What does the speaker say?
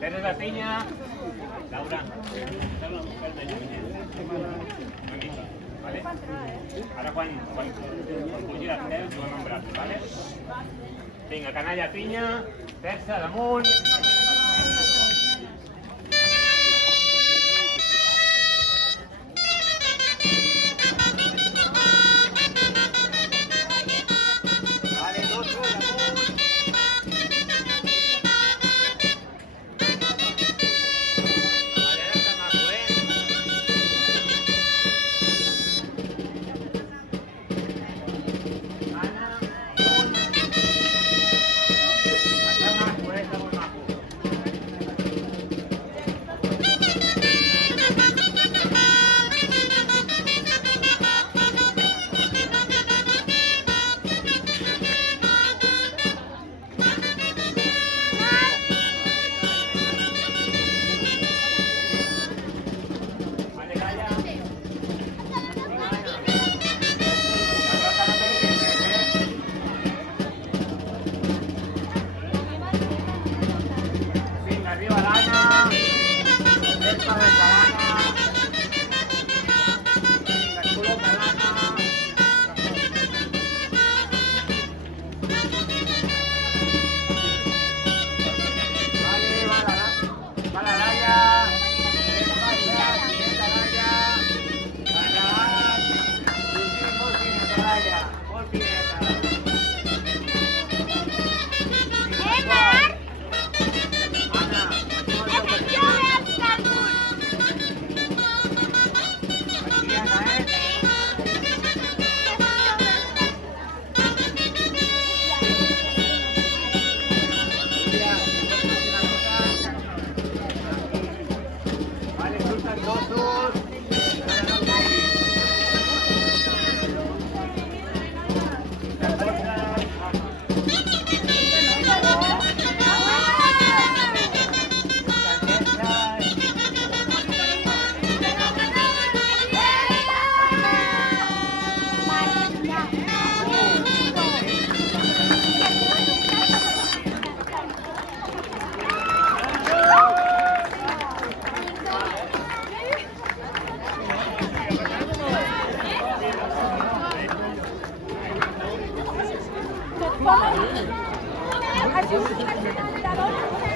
Terres de pinya, Laura. Vale? Ara quan pugi les peus juguem amb braços, vale? Vinga, canalla, pinya, terça, damunt. Vale, dosso, damunt. Vale, ara està maco, Anna, amunt. Està maco, està molt maco. Vale, calla. Vinga, Anna. La roca no peguis més, Vinga, arriba l'Anna. Vespa des de l'Anna. Vinga, es col·loca l'Anna. Vale, va la Laia. Vespa, pineta, Laia. Endavant. Sortim molt pineta, Laia. Molt pineta. Vinga, Anna, aquí molt bé. Aquí, Anna, Julia, una mica. Vale, surten gossos. Ara no caiguis. Les bosses. Así